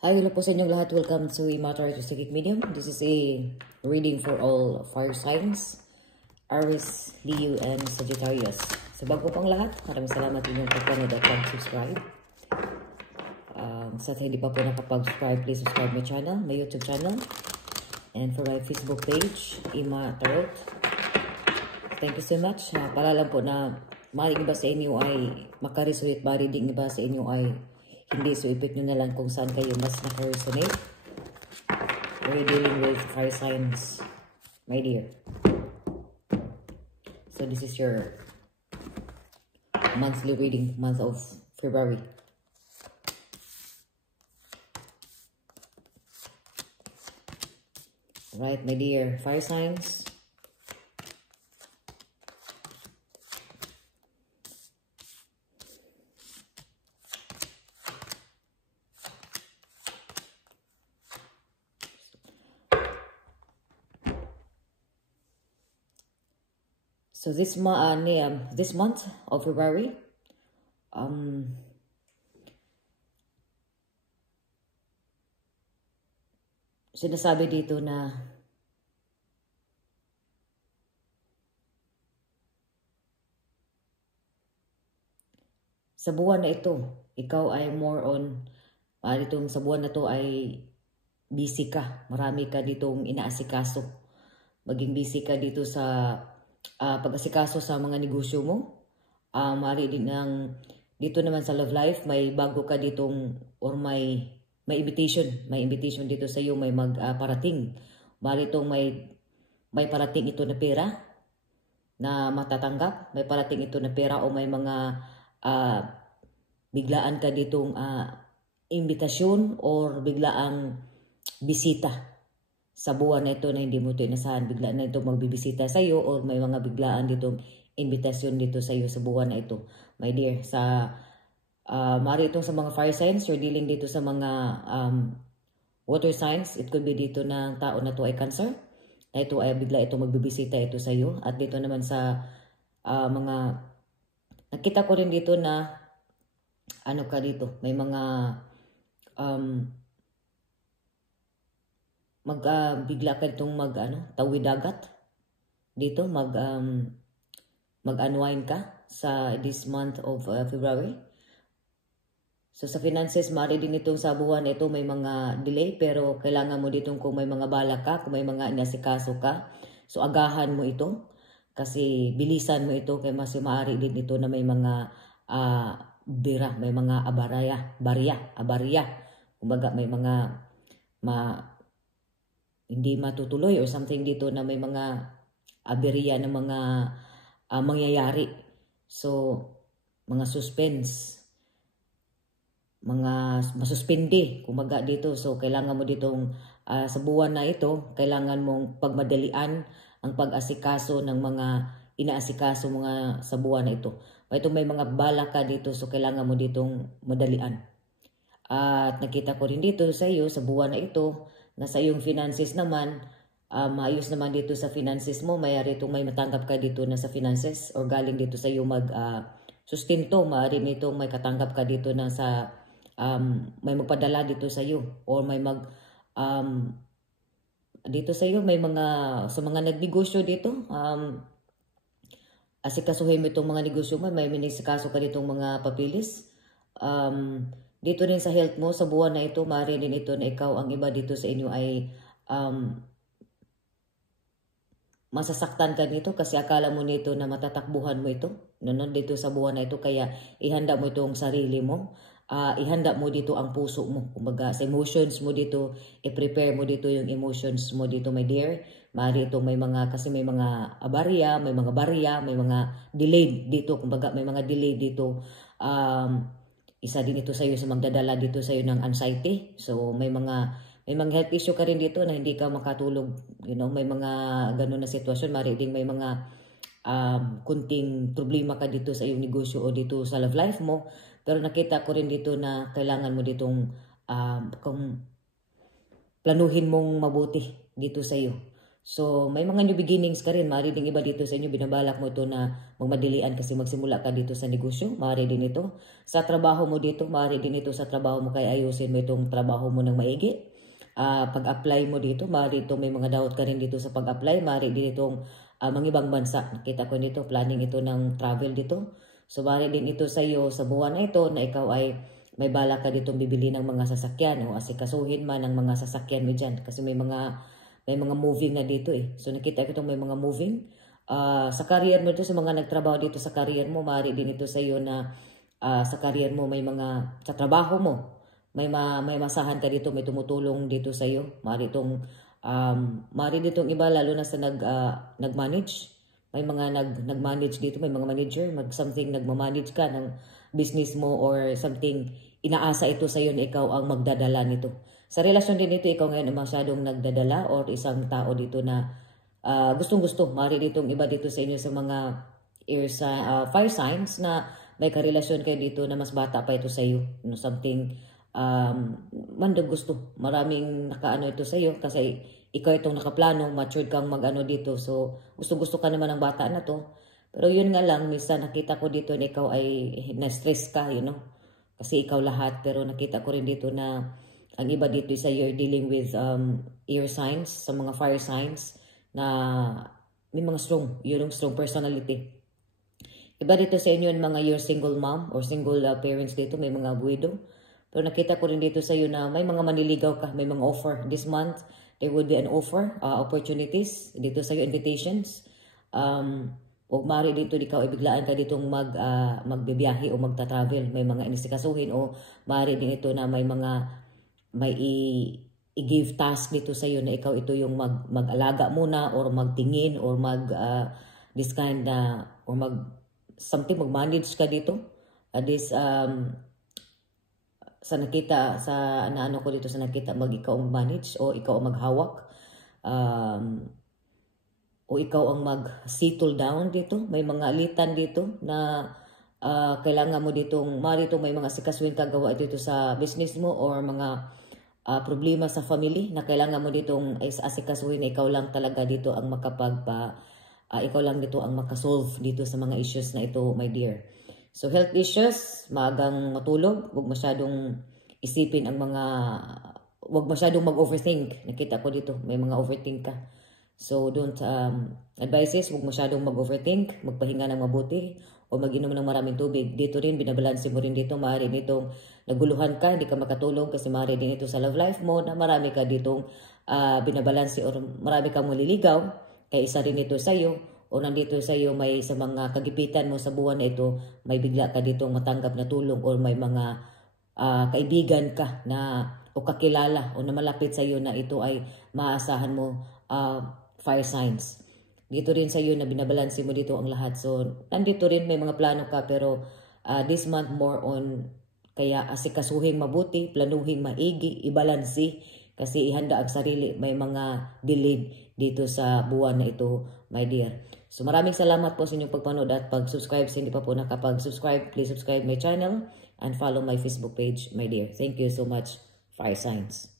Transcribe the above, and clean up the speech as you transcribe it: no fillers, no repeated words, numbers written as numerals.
Hi, hello po sa inyong lahat. Welcome to Imatter to Psychic Medium. This is a reading for all fire signs, Aries, Leo, and Sagittarius. Sa bago pang lahat, maraming salamat inyong pagpanood at pag-subscribe. Sa hindi pa po nakapag-subscribe, please subscribe my channel, my YouTube channel, and for my Facebook page, Ima Tarot. Thank you so much. Palalam po na maring iba sa inyo ay makaresonate, maring iba sa inyo ay hindi, so ipit nyo na lang kung saan kayo mas naka-resonate. We're dealing with fire signs, my dear. So this is your monthly reading, month of February. Right, my dear fire signs. So this month of February, sinasabi dito na sa buwan na ito, ikaw ay more on, ditong sa buwan na to ay busy ka. Marami ka ditong inaasikaso. Maging busy ka dito sa pag-asikaso sa mga negosyo mo. Maaari din dito naman sa love life, may bago ka ditong, or may invitation dito sa iyo, may magparating. Maaari itong may parating ito na pera na matatanggap, may parating ito na pera, o may mga biglaan ka ditong imbitasyon or biglaang bisita sa buwan na ito na hindi mo ito inasahan. Bigla na ito magbibisita sa iyo, or may mga biglaan ditong invitasyon dito sa iyo sa buwan na ito, my dear. Maaari itong sa mga fire signs, you're dealing dito sa mga water signs. It could be dito na ang tao na to ay Cancer, na ito ay bigla ito magbibisita ito sa iyo. At dito naman sa mga, nakita ko rin dito na ano ka dito, may mga bigla ka itong tawid dagat dito, mag-unwind ka sa this month of February. So sa finances, maaari din itong sa buwan ito may mga delay, pero kailangan mo ditong, kung may mga balak ka, kung may mga inasikaso ka, so agahan mo ito, kasi bilisan mo ito, kaya mas maaari din ito na may mga may mga abarya, kumbaga may mga hindi matutuloy or something dito, na may mga aberya na mga mangyayari. So, mga suspense, mga masuspindi, kumbaga dito. So, kailangan mo ditong, sa buwan na ito, kailangan mong pagmadalian ang pag-asikaso ng mga inaasikaso mga sa buwan na ito. May mga bala ka dito, so kailangan mo ditong madalian. At nakita ko rin dito sa iyo, sa buwan na ito, na sa iyong finances naman, maayos naman dito sa finances mo. Mayari itong may matanggap ka dito na sa finances, or galing dito sa iyo sustento. Maaari itong may katanggap ka dito na sa may magpadala dito sa iyo, or may dito sa iyo, may mga sa mga nagnegosyo dito, asikasuhin mo itong mga negosyo mo, may minisikaso ka ditong mga papilis. Dito rin sa health mo, sa buwan na ito, maaari din ito na ikaw, ang iba dito sa inyo ay masasaktan ka nito, kasi akala mo nito na matatakbuhan mo ito dito sa buwan na ito. Kaya ihanda mo itong sarili mo, ihanda mo dito ang puso mo, kumbaga sa emotions mo dito, i-prepare mo dito yung emotions mo dito, my dear. Maaari ito may mga, kasi may mga abarya, may mga barya, may mga delay dito, kumbaga may mga delay dito. Isa din ito sa iyo sa magdadala dito sa iyo ng anxiety. So may mga health issue ka rin dito na hindi ka makatulog. May mga ganun na sitwasyon. Maaari din may mga kunting problema ka dito sa iyong negosyo o dito sa love life mo. Pero nakita ko rin dito na kailangan mo ditong planuhin mong mabuti dito sa iyo. So, may mga new beginnings ka rin. Maaari din iba dito sa inyo, binabalak mo ito na magmadilian kasi magsimula ka dito sa negosyo. Maaari din ito. Sa trabaho mo dito, maaari din ito sa trabaho mo kaya ayusin mo itong trabaho mo ng maigi. Pag-apply mo dito, maaari ito may mga doubt ka rin dito sa pag-apply. Maaari din itong mangibang bansa. Nakita ko nito, planning ito ng travel dito. So, maaari din ito sa iyo sa buwan na ito na ikaw ay may balak ka ditong bibili ng mga sasakyan o asikasuhin man ng mga sasakyan mo dyan. Kasi may mga moving na dito eh. So nakita ko itong may mga moving. Sa career mo ito, sa mga nagtrabaho dito sa career mo, maaari din ito sa iyo na sa career mo may mga, sa trabaho mo, may masahan ka dito, may tumutulong dito sa iyo. Maaari ditong iba, lalo na sa nag-manage. May mga nag-manage dito, may mga manager, something nagmamanage ka ng business mo or something, inaasa ito sa iyo na ikaw ang magdadala nito. Sa relasyon din ito, ikaw ngayon masyadong nagdadala or isang tao dito na gustong-gusto. Maaari ditong iba dito sa inyo sa mga fire signs na may karelasyon kayo dito na mas bata pa ito sa iyo. Something mandag gusto. Maraming nakaano ito sa iyo kasi ikaw itong nakaplano, matured kang mag-ano dito. So gusto-gusto ka naman ng bata na to. Pero yun nga lang, minsan nakita ko dito na ikaw ay na-stress ka, Kasi ikaw lahat. Pero nakita ko rin dito na ang iba dito sa you're dealing with air signs, sa mga fire signs na may mga strong personality. Iba dito sa inyo yung mga you're single mom or single parents dito, may mga widow. Pero nakita ko rin dito sa iyo na may mga manliligaw ka, may mga offer. This month, there would be an offer, opportunities dito sa iyo, invitations. O maaari dito ikaw ibiglaan ka ditong magbibiyahe o magta-travel. May mga inisikasuhin o maaari din ito na may i-give task dito sa iyo na ikaw ito yung mag-alaga muna or magtingin or this kind na or mag-manage ka dito. Sa nakita sa naano ko dito sa nakita ikaw ang manage o ikaw ang maghawak o ikaw ang mag-settle down dito. May mga alitan dito na kailangan mo ditong may mga sikasuin kagawa dito sa business mo or mga problema sa family na kailangan mo ditong asikasuhin na ikaw lang talaga dito ang ikaw lang dito ang makasolve dito sa mga issues na ito, my dear. So health issues, maagang matulog, huwag masyadong isipin huwag masyadong mag-overthink. Nakita ko dito, may mga overthink ka. So don't advices, huwag masyadong mag-overthink, magpahinga ng mabuti o mag-inom ng maraming tubig. Dito rin, binabalansin mo rin dito, maaari nitong naguluhan ka, hindi ka makatulog kasi maaari din ito sa love life mo na marami ka ditong binabalansi or marami kang maliligaw, kaya isa rin ito sa iyo o nandito sa iyo may sa mga kagipitan mo sa buwan na ito, may bigla ka ditong matanggap na tulong or may mga kaibigan ka na o kakilala o na malapit sa iyo na ito ay maaasahan mo fire signs. Dito rin sa iyo na binabalansi mo dito ang lahat. So, nandito rin may mga plano ka pero this month more on kaya asikasuhin mabuti, planuhin maigi, ibalansi kasi ihanda ang sarili. May mga delayed dito sa buwan na ito, my dear. So, maraming salamat po sa inyong pagpanood at pag-subscribe. Sa hindi pa po nakapag-subscribe, please subscribe my channel and follow my Facebook page, my dear. Thank you so much, Fire Signs.